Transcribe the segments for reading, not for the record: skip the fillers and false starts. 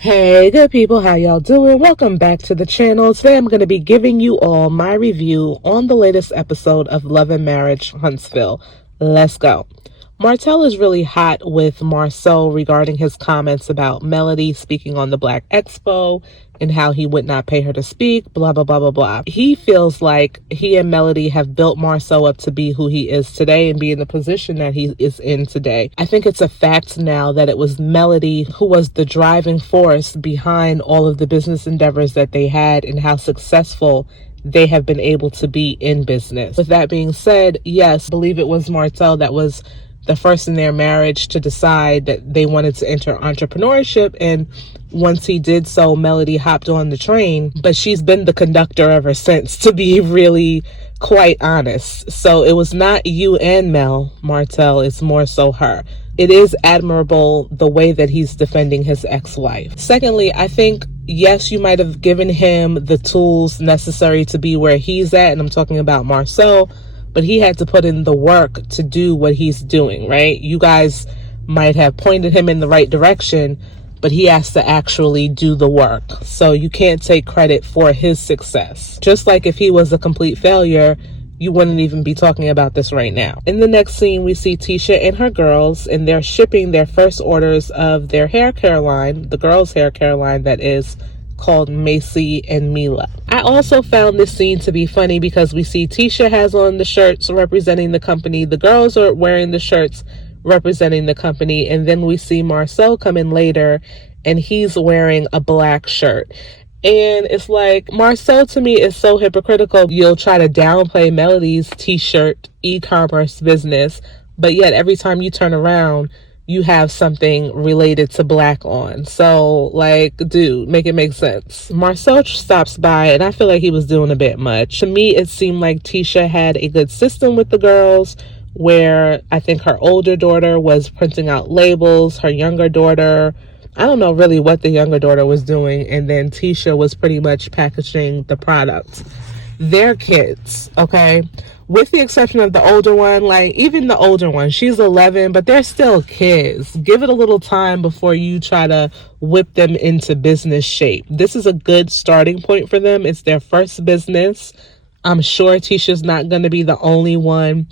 Hey good people, how y'all doing? Welcome back to the channel. Today I'm going to be giving you all my review on the latest episode of Love Marriages Huntsville. Let's go. Martell is really hot with Marceau regarding his comments about Melody speaking on the Black Expo and how he would not pay her to speak, blah, blah, blah, blah, blah. He feels like he and Melody have built Marceau up to be who he is today and be in the position that he is in today. I think it's a fact now that it was Melody who was the driving force behind all of the business endeavors that they had and how successful they have been able to be in business. With that being said, yes, I believe it was Martell that was the first in their marriage to decide that they wanted to enter entrepreneurship. And once he did so, Melody hopped on the train, but she's been the conductor ever since, to be really quite honest. So it was not you and Martell, it's more so her. It is admirable the way that he's defending his ex-wife. Secondly, I think, yes, you might have given him the tools necessary to be where he's at, and I'm talking about Marceau, but he had to put in the work to do what he's doing, right? You guys might have pointed him in the right direction, but he has to actually do the work. So you can't take credit for his success. Just like if he was a complete failure, you wouldn't even be talking about this right now. In the next scene, we see Tisha and her girls, and they're shipping their first orders of their hair care line, the girls' hair care line that is called Macy and Mila. I also found this scene to be funny because we see Tisha has on the shirts representing the company, the girls are wearing the shirts representing the company, and then we see Marceau come in later and he's wearing a black shirt. And it's like, Marceau to me is so hypocritical. You'll try to downplay Melody's t-shirt e-commerce business, but yet every time you turn around, you have something related to black on. So, like, dude, make it make sense. Marceau stops by, and I feel like he was doing a bit much. To me, it seemed like Tisha had a good system with the girls, where I think her older daughter was printing out labels, her younger daughter, I don't know really what the younger daughter was doing, and then Tisha was pretty much packaging the product. They're kids, okay? With the exception of the older one, like even the older one, she's 11, but they're still kids. Give it a little time before you try to whip them into business shape. This is a good starting point for them. It's their first business. I'm sure Tisha's not going to be the only one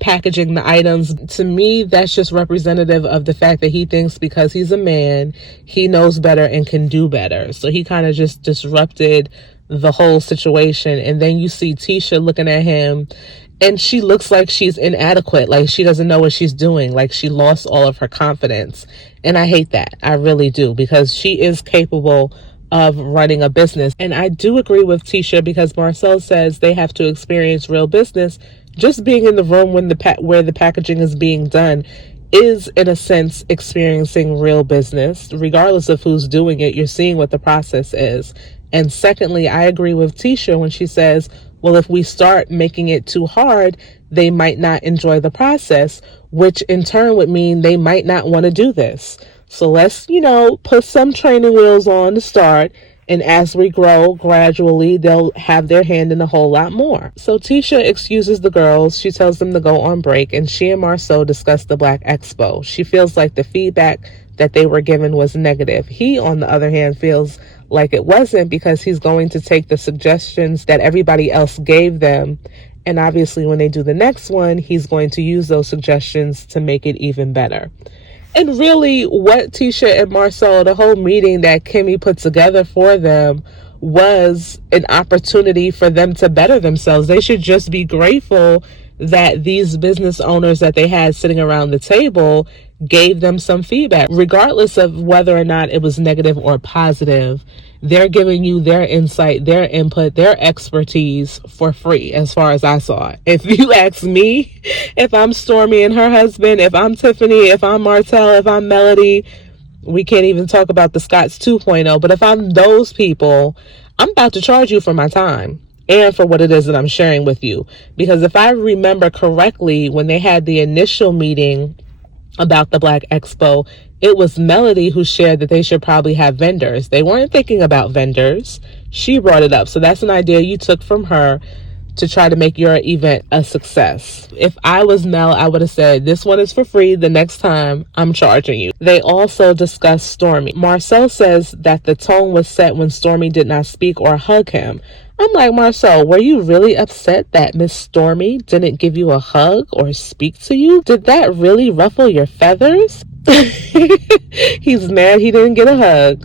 packaging the items. To me, that's just representative of the fact that he thinks because he's a man, he knows better and can do better. So he kind of just disrupted the whole situation. And then you see Tisha looking at him and she looks like she's inadequate, like she doesn't know what she's doing, like she lost all of her confidence. And I hate that. I really do, because she is capable of running a business. And I do agree with Tisha, because Marcel says they have to experience real business. Just being in the room when where the packaging is being done is, in a sense, experiencing real business. Regardless of who's doing it, you're seeing what the process is. And secondly, I agree with Tisha when she says, well, if we start making it too hard, they might not enjoy the process, which in turn would mean they might not want to do this. So let's, put some training wheels on to start. And as we grow, gradually, they'll have their hand in a whole lot more. So Tisha excuses the girls. She tells them to go on break, and she and Marceau discuss the Black Expo. She feels like the feedback that they were given was negative. He, on the other hand, feels like it wasn't, because he's going to take the suggestions that everybody else gave them. And obviously, when they do the next one, he's going to use those suggestions to make it even better. And really, what Tisha and Marceau, the whole meeting that Kimmy put together for them, was an opportunity for them to better themselves. They should just be grateful that these business owners that they had sitting around the table gave them some feedback. Regardless of whether or not it was negative or positive, they're giving you their insight, their input, their expertise for free, as far as I saw it. If you ask me, if I'm Stormy and her husband, if I'm Tiffany, if I'm Martell, if I'm Melody, we can't even talk about the Scots 2.0, but if I'm those people, I'm about to charge you for my time and for what it is that I'm sharing with you. Because if I remember correctly, when they had the initial meeting about the Black Expo, it was Melody who shared that they should probably have vendors. They weren't thinking about vendors. She brought it up. So that's an idea you took from her. to try to make your event a success. If I was Mel, I would have said, this one is for free. The next time, I'm charging you. They also discussed Stormy. Marcel says that the tone was set when Stormy did not speak or hug him. I'm like, Marcel, were you really upset that Miss Stormy didn't give you a hug or speak to you? Did that really ruffle your feathers? He's mad he didn't get a hug.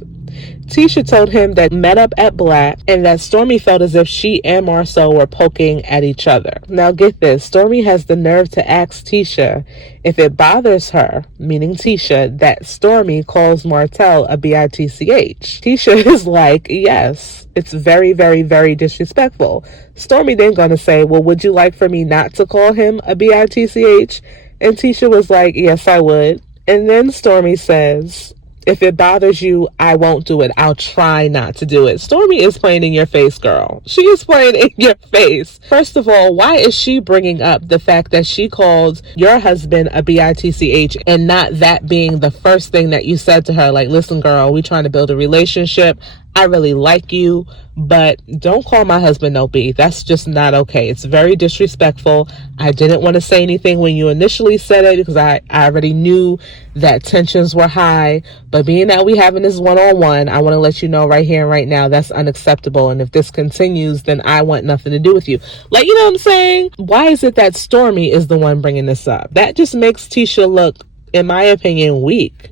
Tisha told him that met up at Black and that Stormy felt as if she and Marcel were poking at each other. Now get this, Stormy has the nerve to ask Tisha if it bothers her, meaning Tisha, that Stormy calls Martell a bitch. Tisha is like, yes, it's very, very, very disrespectful. Stormy then gonna say, well, would you like for me not to call him a bitch? And Tisha was like, yes, I would. And then Stormy says, if it bothers you, I won't do it. I'll try not to do it. Stormy is playing in your face, girl. She is playing in your face. First of all, why is she bringing up the fact that she called your husband a bitch and not that being the first thing that you said to her? Like, listen, girl, we trying to build a relationship. I really like you, but don't call my husband no B. That's just not okay. It's very disrespectful. I didn't want to say anything when you initially said it because I already knew that tensions were high. But being that we having this one-on-one, I want to let you know right here and right now that's unacceptable. And if this continues, then I want nothing to do with you. Like, you know what I'm saying? Why is it that Stormy is the one bringing this up? That just makes Tisha look, in my opinion, weak.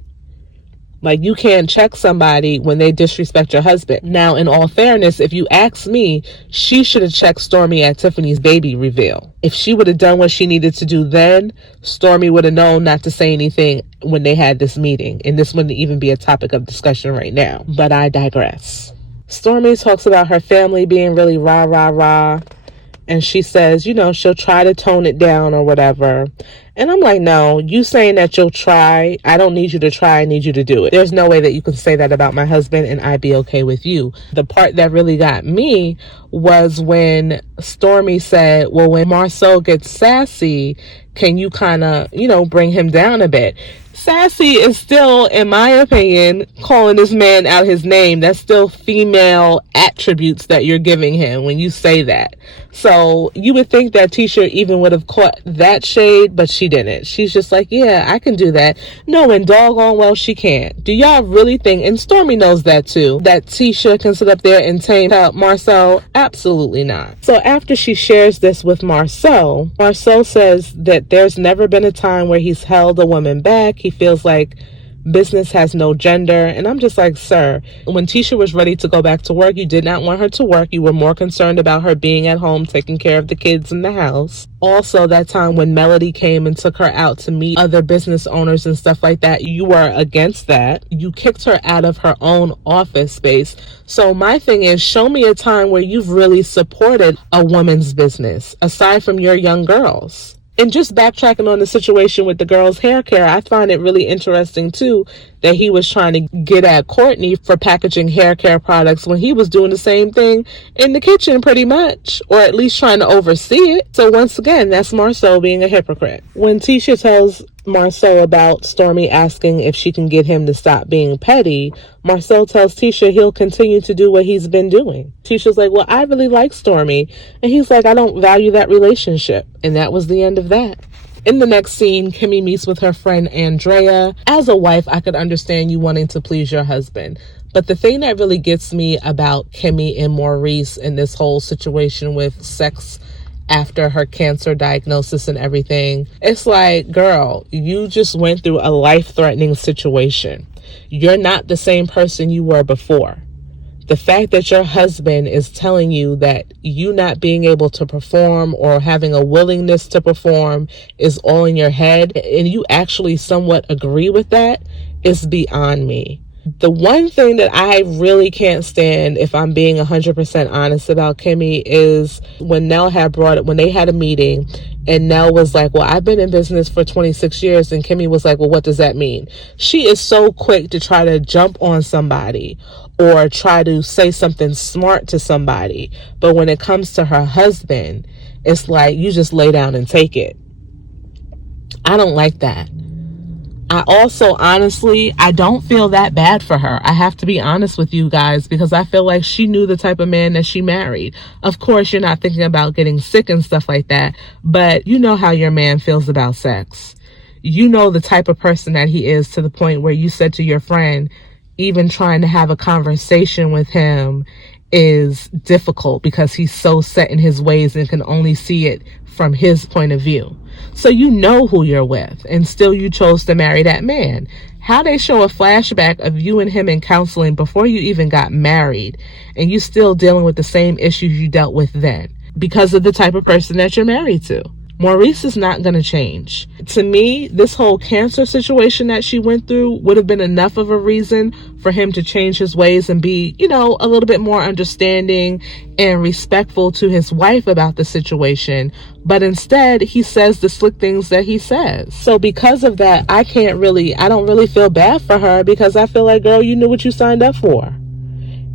Like, you can't check somebody when they disrespect your husband. Now, in all fairness, if you ask me, she should have checked Stormy at Tiffany's baby reveal. If she would have done what she needed to do then, Stormy would have known not to say anything when they had this meeting. And this wouldn't even be a topic of discussion right now. But I digress. Stormy talks about her family being really rah, rah, rah. And she says, you know, she'll try to tone it down or whatever. And I'm like, no, you saying that you'll try, I don't need you to try, I need you to do it. There's no way that you can say that about my husband and I'd be okay with you. The part that really got me was when Stormy said, well, when Marcel gets sassy, can you kind of, you know, bring him down a bit? Sassy is still, in my opinion, calling this man out his name. That's still female attributes that you're giving him when you say that. So you would think that Tisha even would have caught that shade, but she didn't. She's just like, yeah, I can do that. No, and doggone well she can't. Do y'all really think, and Stormy knows that too, that Tisha can sit up there and tame out Marcel? Absolutely not. So after she shares this with Marcel, Marcel says that there's never been a time where he's held a woman back. He feels like business has no gender. And I'm just like, sir, when Tisha was ready to go back to work, you did not want her to work. You were more concerned about her being at home, taking care of the kids in the house. Also, that time when Melody came and took her out to meet other business owners and stuff like that, you were against that. You kicked her out of her own office space. So my thing is, show me a time where you've really supported a woman's business, aside from your young girls. And just backtracking on the situation with the girl's hair care, I find it really interesting too that he was trying to get at Courtney for packaging hair care products when he was doing the same thing in the kitchen pretty much, or at least trying to oversee it. So once again, that's Marcel being a hypocrite. When Tisha tells Marcel about Stormy asking if she can get him to stop being petty, Marcel tells Tisha he'll continue to do what he's been doing. Tisha's like, well, I really like Stormy. And he's like, I don't value that relationship. And that was the end of that. In the next scene, Kimmy meets with her friend Andrea. As a wife, I could understand you wanting to please your husband. But the thing that really gets me about Kimmy and Maurice in this whole situation with sex after her cancer diagnosis and everything, it's like, girl, you just went through a life-threatening situation. You're not the same person you were before. The fact that your husband is telling you that you not being able to perform or having a willingness to perform is all in your head, and you actually somewhat agree with that, is beyond me. The one thing that I really can't stand, if I'm being 100% honest about Kimmy, is when Nell had brought it, when they had a meeting and Nell was like, well, I've been in business for 26 years. And Kimmy was like, well, what does that mean? She is so quick to try to jump on somebody or try to say something smart to somebody. But when it comes to her husband, it's like, you just lay down and take it. I don't like that. I also, honestly, I don't feel that bad for her. I have to be honest with you guys, because I feel like she knew the type of man that she married. Of course, you're not thinking about getting sick and stuff like that, but you know how your man feels about sex. You know the type of person that he is, to the point where you said to your friend, even trying to have a conversation with him is difficult because he's so set in his ways and can only see it from his point of view. So you know who you're with, and still you chose to marry that man. How they show a flashback of you and him in counseling before you even got married, and you still dealing with the same issues you dealt with then because of the type of person that you're married to. Maurice is not going to change. To me, this whole cancer situation that she went through would have been enough of a reason for him to change his ways and be, a little bit more understanding and respectful to his wife about the situation. But instead, he says the slick things that he says. So because of that, I don't really feel bad for her, because I feel like, girl, you knew what you signed up for.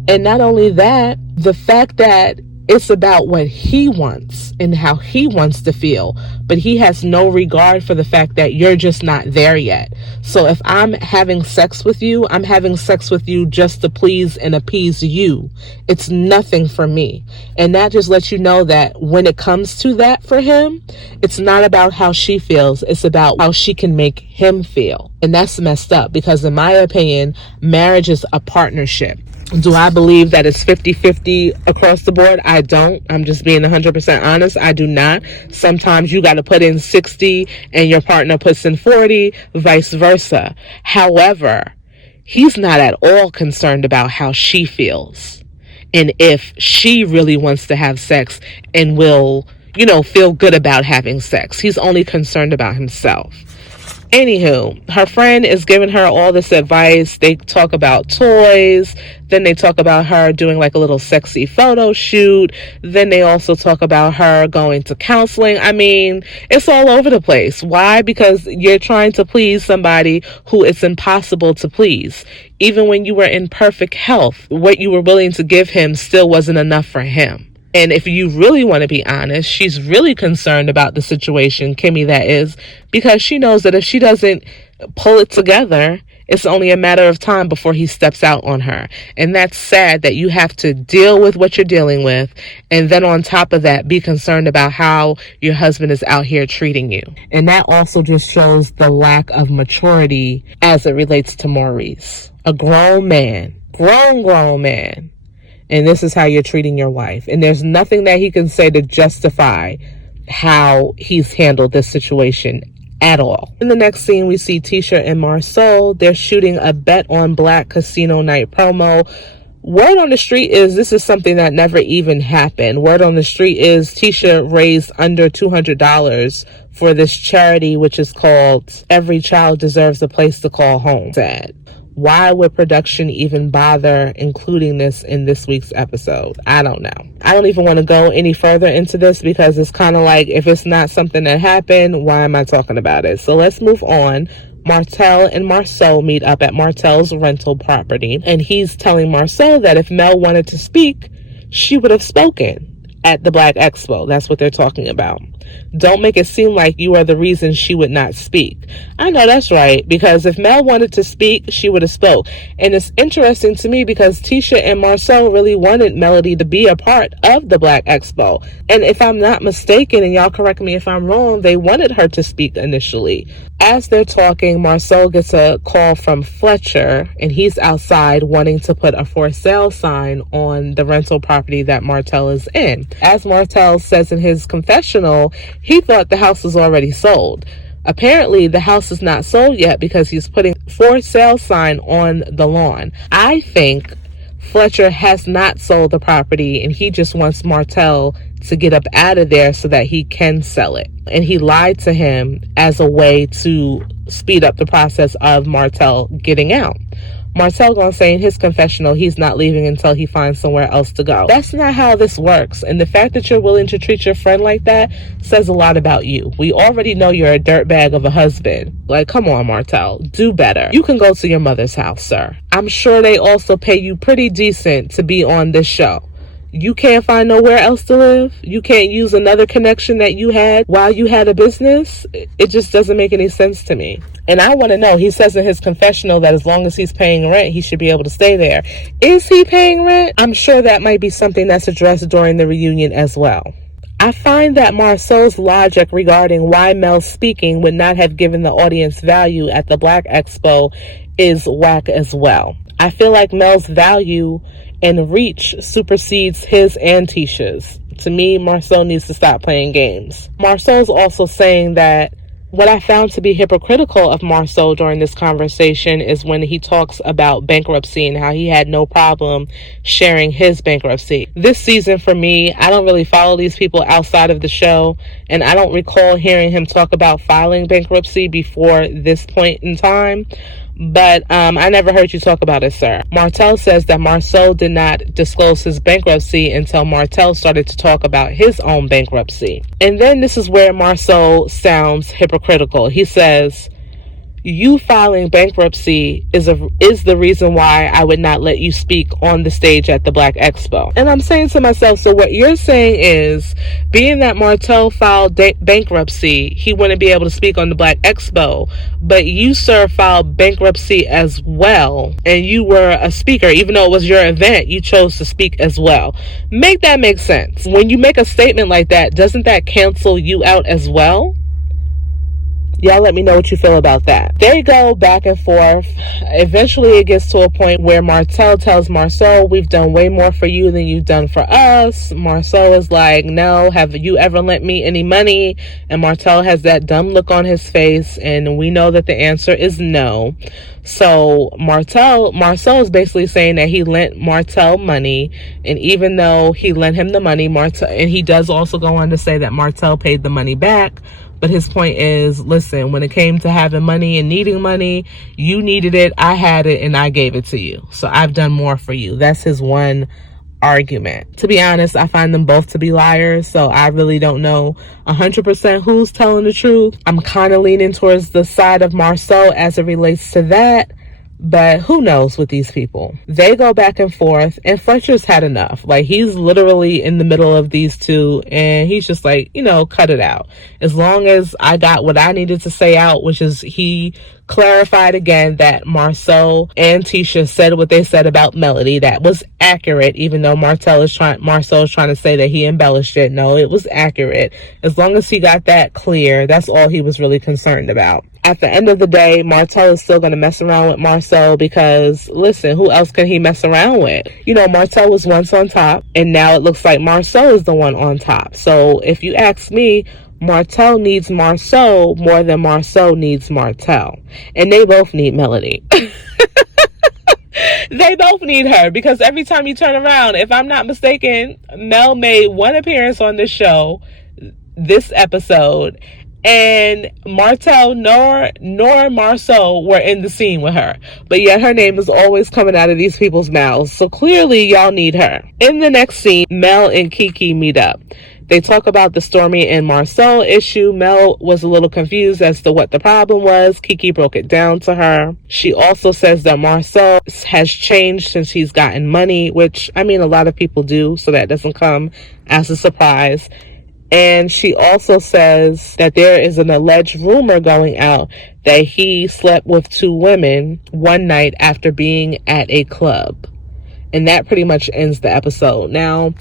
And not only that, the fact that it's about what he wants and how he wants to feel, but he has no regard for the fact that you're just not there yet. So if I'm having sex with you, I'm having sex with you just to please and appease you. It's nothing for me. And that just lets you know that when it comes to that for him, it's not about how she feels. It's about how she can make him feel. And that's messed up, because in my opinion, marriage is a partnership. Do I believe that it's 50-50 across the board? I don't. I'm just being 100% honest. I do not. Sometimes you got to put in 60 and your partner puts in 40, vice versa. However, he's not at all concerned about how she feels and if she really wants to have sex and will, feel good about having sex. He's only concerned about himself. Anywho, her friend is giving her all this advice. They talk about toys. Then they talk about her doing like a little sexy photo shoot. Then they also talk about her going to counseling. I mean, it's all over the place. Why? Because you're trying to please somebody who it's impossible to please. Even when you were in perfect health, what you were willing to give him still wasn't enough for him. And if you really want to be honest, she's really concerned about the situation, Kimmy that is, because she knows that if she doesn't pull it together, it's only a matter of time before he steps out on her. And that's sad that you have to deal with what you're dealing with, and then on top of that, be concerned about how your husband is out here treating you. And that also just shows the lack of maturity as it relates to Maurice. A grown man, grown man. And this is how you're treating your wife. And there's nothing that he can say to justify how he's handled this situation at all. In the next scene, we see Tisha and Marcel. They're shooting a Bet on Black casino night promo. Word on the street is this is something that never even happened. Word on the street is Tisha raised under $200 for this charity, which is called Every Child Deserves a Place to Call Home. Sad. Why would production even bother including this in this week's episode? I don't know. I don't even want to go any further into this, because it's kind of like, if it's not something that happened, why am I talking about it? So let's move on. Martel and Marcel meet up at Martel's rental property, and he's telling Marcel that if Mel wanted to speak, she would have spoken at the Black Expo. That's what they're talking about. Don't make it seem like you are the reason she would not speak. I know that's right, because if Mel wanted to speak, she would have spoke. And it's interesting to me because Tisha and Marcel really wanted Melody to be a part of the Black Expo. And if I'm not mistaken, and y'all correct me if I'm wrong, they wanted her to speak initially. As they're talking, Marcel gets a call from Fletcher, and he's outside wanting to put a for sale sign on the rental property that Martel is in. As Martel says in his confessional, he thought the house was already sold. Apparently, the house is not sold yet because he's putting for sale sign on the lawn. I think Fletcher has not sold the property, and he just wants Martel to get up out of there so that he can sell it. And he lied to him as a way to speed up the process of Martel getting out. Martel gonna say in his confessional he's not leaving until he finds somewhere else to go. That's not how this works. And the fact that you're willing to treat your friend like that says a lot about you. We already know you're a dirtbag of a husband. Like, come on, Martel, do better. You can go to your mother's house, sir. I'm sure they also pay you pretty decent to be on this show. You can't find nowhere else to live? You can't use another connection that you had while you had a business? It just doesn't make any sense to me. And I want to know, he says in his confessional that as long as he's paying rent, he should be able to stay there. Is he paying rent? I'm sure that might be something that's addressed during the reunion as well. I find that Marceau's logic regarding why Mel's speaking would not have given the audience value at the Black Expo is whack as well. I feel like Mel's value and reach supersedes his and Tisha's. To me, Marceau needs to stop playing games. Marceau's also saying that what I found to be hypocritical of Marceau during this conversation is when he talks about bankruptcy and how he had no problem sharing his bankruptcy. This season for me, I don't really follow these people outside of the show, and I don't recall hearing him talk about filing bankruptcy before this point in time. But I never heard you talk about it, sir. Martell says that Marceau did not disclose his bankruptcy until Martell started to talk about his own bankruptcy. And then this is where Marceau sounds hypocritical. He says, you filing bankruptcy is the reason why I would not let you speak on the stage at the Black Expo. And I'm saying to myself, so what you're saying is, being that Martell filed bankruptcy, he wouldn't be able to speak on the Black Expo, but you, sir, filed bankruptcy as well, and you were a speaker. Even though it was your event, you chose to speak as well. Make that make sense. When you make a statement like that, doesn't that cancel you out as well? Y'all let me know what you feel about that. They go back and forth. Eventually it gets to a point where Martell tells Marceau, we've done way more for you than you've done for us. Marceau is like, no, have you ever lent me any money? And Martell has that dumb look on his face, and we know that the answer is no. So Marceau is basically saying that he lent Martell money, and even though he lent him the money, and he does also go on to say that Martell paid the money back. But his point is, listen, when it came to having money and needing money, you needed it, I had it, and I gave it to you. So I've done more for you. That's his one argument. To be honest, I find them both to be liars, so I really don't know 100% who's telling the truth. I'm kind of leaning towards the side of Marceau as it relates to that. But who knows with these people? They go back and forth, and Fletcher's had enough. Like, he's literally in the middle of these two, and he's just like, cut it out. As long as I got what I needed to say out, which is he clarified again that Marceau and Tisha said what they said about Melody. That was accurate, even though Marceau is trying to say that he embellished it. No, it was accurate. As long as he got that clear, that's all he was really concerned about. At the end of the day, Martell is still going to mess around with Marceau because, listen, who else can he mess around with? Martell was once on top, and now it looks like Marceau is the one on top. So if you ask me, Martell needs Marceau more than Marceau needs Martell. And they both need Melody. They both need her, because every time you turn around, if I'm not mistaken, Mel made one appearance on this show, this episode, and Martell nor Marceau were in the scene with her. But yet her name is always coming out of these people's mouths. So clearly y'all need her. In the next scene, Mel and Kiki meet up. They talk about the Stormy and Marceau issue. Mel was a little confused as to what the problem was. Kiki broke it down to her. She also says that Marceau has changed since he's gotten money, which, a lot of people do, so that doesn't come as a surprise. And she also says that there is an alleged rumor going out that he slept with 2 women one night after being at a club. And that pretty much ends the episode. Now,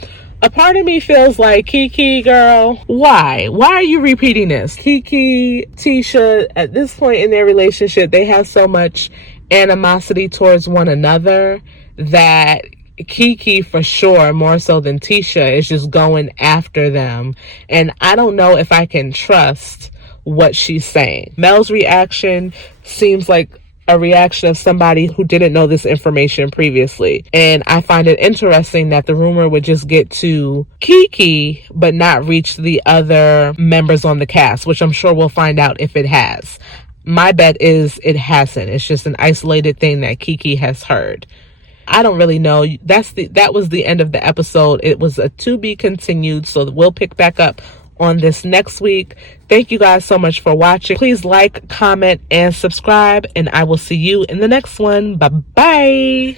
a part of me feels like, Kiki, girl, why? Why are you repeating this? Kiki, Tisha, at this point in their relationship, they have so much animosity towards one another that Kiki, for sure, more so than Tisha, is just going after them. And I don't know if I can trust what she's saying. Mel's reaction seems like a reaction of somebody who didn't know this information previously. And I find it interesting that the rumor would just get to Kiki, but not reach the other members on the cast, which I'm sure we'll find out if it has. My bet is it hasn't. It's just an isolated thing that Kiki has heard. I don't really know. That was the end of the episode. It was a to be continued, so we'll pick back up on this next week. Thank you guys so much for watching. Please like, comment, and subscribe, and I will see you in the next one. Bye-bye.